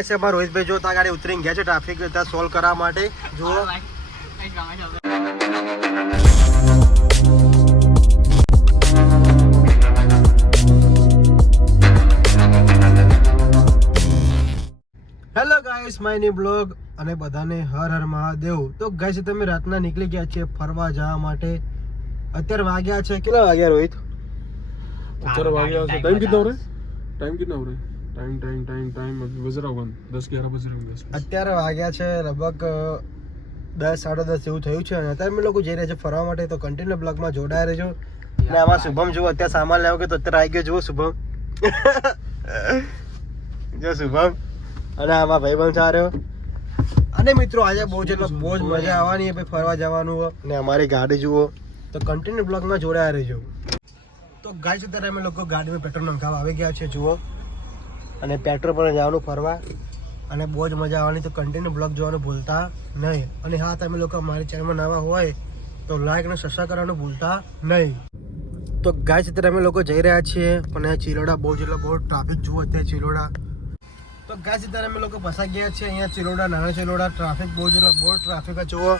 રોહિતભાઈ જો ત્યાં ગાડી ઉતરીને ગયા છે ટ્રાફિક ત્યાં સોલ્વ કરવા માટે જુઓ hello guys my new blog અને બધાને હર હર મહાદેવ. તો ગાઈસ તમે રાતના નીકળી ગયા છે ફરવા જવા માટે. અત્યારે વાગ્યા છે કેટલા વાગ્યા રોહિત? અત્યારે વાગ્યા છે ટાઈમ કેટલો રે? ટાઈમ કેટલો રે? ટાઈમ બજ रहा 10-11 બજ रहे हैं. અત્યારે વાગ્યા છે લગભગ 10-10:30 એવું થયું છે અને અત્યારે અમે લોકો જઈ રહ્યા છે ફરવા માટે. તો કન્ટિન્યુ બ્લોગમાં જોડાયા રહેજો. અને આમાં શુભમ જુઓ અત્યારે સામાન લેવા ગયો તો અત્યારે આવી ગયો જુઓ શુભમ. જો શુભમ અને આમાં ભાઈબંધ સારો. અને મિત્રો આજે બહુ જ મજા આવવાની છે ફરવા જવાનું ને અમારી ગાડી જુઓ. તો કન્ટિન્યુ બ્લોગમાં જોડાયા રહેજો. તો ગાઈસ અત્યારે અમે લોકો ગાડીમાં પેટ્રોલ નખાવા આવી ગયા છે જુઓ. અને પેટ્રોલ પર જવાનું ફરવા અને બહુ જ મજા આવવાની. તો કન્ટિન્યુ બ્લોગ જોવાનું ભૂલતા નહીં. અને હા તમે લોકો અમારી ચેનલમાં નવા હોય તો લાઈક અને સબસ્ક્રાઈબ કરવાનું ભૂલતા નહીં. તો ગાઈસ અત્યારે અમે લોકો જઈ રહ્યા છીએ પણ આ ચિલોડા બહુ ટ્રાફિક જુઓ અત્યારે ચિલોડા. તો ગાઈસ અત્યારે અમે લોકો ફસાઈ ગયા છીએ અહીંયા ચિલોડા નાના ચિલોડા. ટ્રાફિક બહુ ટ્રાફિક જુઓ.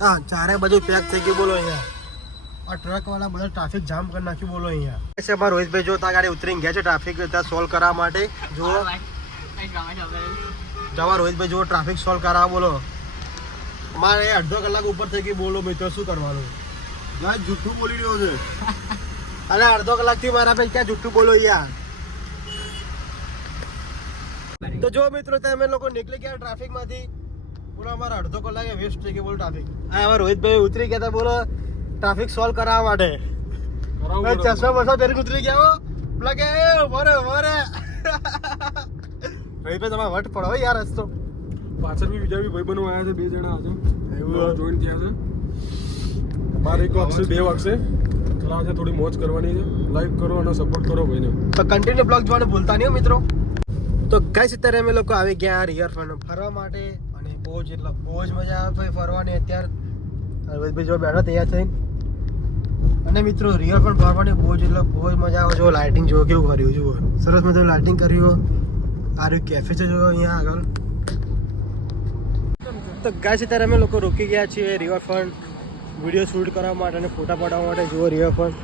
હા ચારે બાજુ પેક થઈ ગયું બોલો અહીંયા. આ ટ્રક વાળા બધા ટ્રાફિક જામ કરી નાખ્યું બોલો અહીંયા. અમારા રોહિતભાઈ જો ત્યાં ગાડી ઉતરીને ગયા છે ટ્રાફિક ત્યાં સોલ્વ કરવા માટે જુઓ. જવા રોહિતભાઈ જુઓ ટ્રાફિક સોલ્વ કરાવો બોલો. અમારે અડધો કલાક ઉપર થઈ ગઈ બોલો મિત્રો શું કરવાનું? ના જુઠ્ઠું બોલી રહ્યો છે. અને અડધો કલાકથી મારા ભાઈ ક્યાં જુઠ્ઠું બોલો યાર. તો જો મિત્રો તમે લોકો નીકળી ગયા ટ્રાફિક માંથી બોલો. અમારા અડધો કલાકે વેસ્ટ થઈ ગયો બોલો ટ્રાફિક. હા અમારા રોહિતભાઈ ઉતરી ગયા હતા બોલો ટ્રાફિક સોલ્વ કરાવવા માટે. ચશ્મા બસા પહેરીને ઉતરી ગયા પ્લગે વરે રોહિતભાઈ તમારે વટ પડો યાર રસ્તો. પાછળ બી બીજા બી ભાઈબંધો આવ્યા છે, 2 જણા આજે એવું જોઈન થયા છે. બાર 1 વાગશે 2 વાગશે. ચલો આજે થોડી મોજ કરવાની છે. લાઈક કરો અને સપોર્ટ કરો ભાઈને. તો કન્ટિન્યુ બ્લોગ જોવાનું ભૂલતા નહીં મિત્રો. તો ગાઈસ અત્યારે અમે લોકો આવી ગયા રિવરફ્રન્ટ ફરવા માટે અને બહુ જ મજા આવે ફરવાની. અત્યારે રોહિતભાઈ જો બેઠા તૈયાર થઈને. અને મિત્રો રિવરફ્રન્ટ ફરવાની બહુ જ મજા આવે. જો લાઇટિંગ જો કેવું કર્યું જુઓ સરસ મજાનું લાઇટિંગ કર્યું. આ રહ્યું કેફે છે જો અહીંયા આગળ. તો ગાઈસ અત્યારે અમે લોકો રોકી ગયા છીએ રિવરફ્રન્ટ વિડીયો શૂટ કરવા માટે અને ફોટા પાડવા માટે જુઓ રિવરફ્રન્ટ.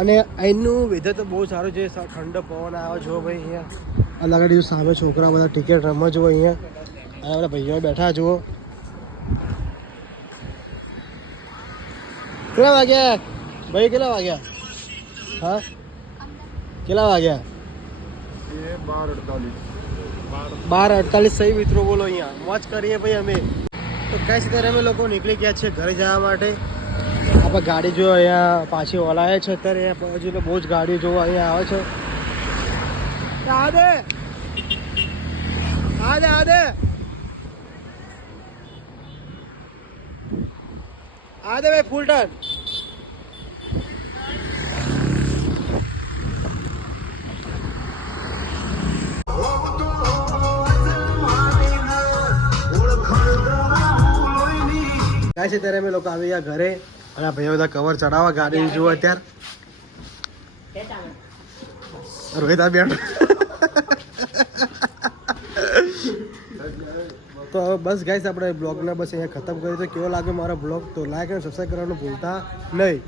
અને અહીંનું વેધર તો બહુ સારું છે. ઠંડો પવન આવે જો ભાઈ અહીંયા અલગ સામે છોકરા બધા ટિકિટ રમવા જુઓ અહીંયા. આ બધા ભાઈઓ બેઠા જુઓ. કેટલા વાગ્યા ભાઈ? કેટલા વાગ્યા? હા કેટલા વાગ્યા? 12:48 સહી મિત્રો બોલો. અહીંયા મોજ કરીએ ભાઈ અમે. તો કઈ સીધા અમે લોકો નીકળી ગયા છીએ ઘરે જવા માટે. આપણે ગાડી જો અહીંયા પાછી ઓલાય છે અત્યારે. હજુ બહુ જ ગાડીઓ જોવા અહીંયા આવે છે. આદે ભાઈ ફૂલ ટન. કાંઈ છે ત્યારે અમે લોકો આવી ગયા ઘરે અને ભાઈઓ બધા કવર ચડાવવા ગાડી જુઓ. અત્યારે રોહિત આ બેન તો બસ ગાઈસ આપણે બ્લોગને બસ અહીંયા ખતમ કર્યું. તો કેવો લાગે મારો બ્લોગ તો લાઈક અને સબસ્ક્રાઈબ કરવાનું ભૂલતા નહીં.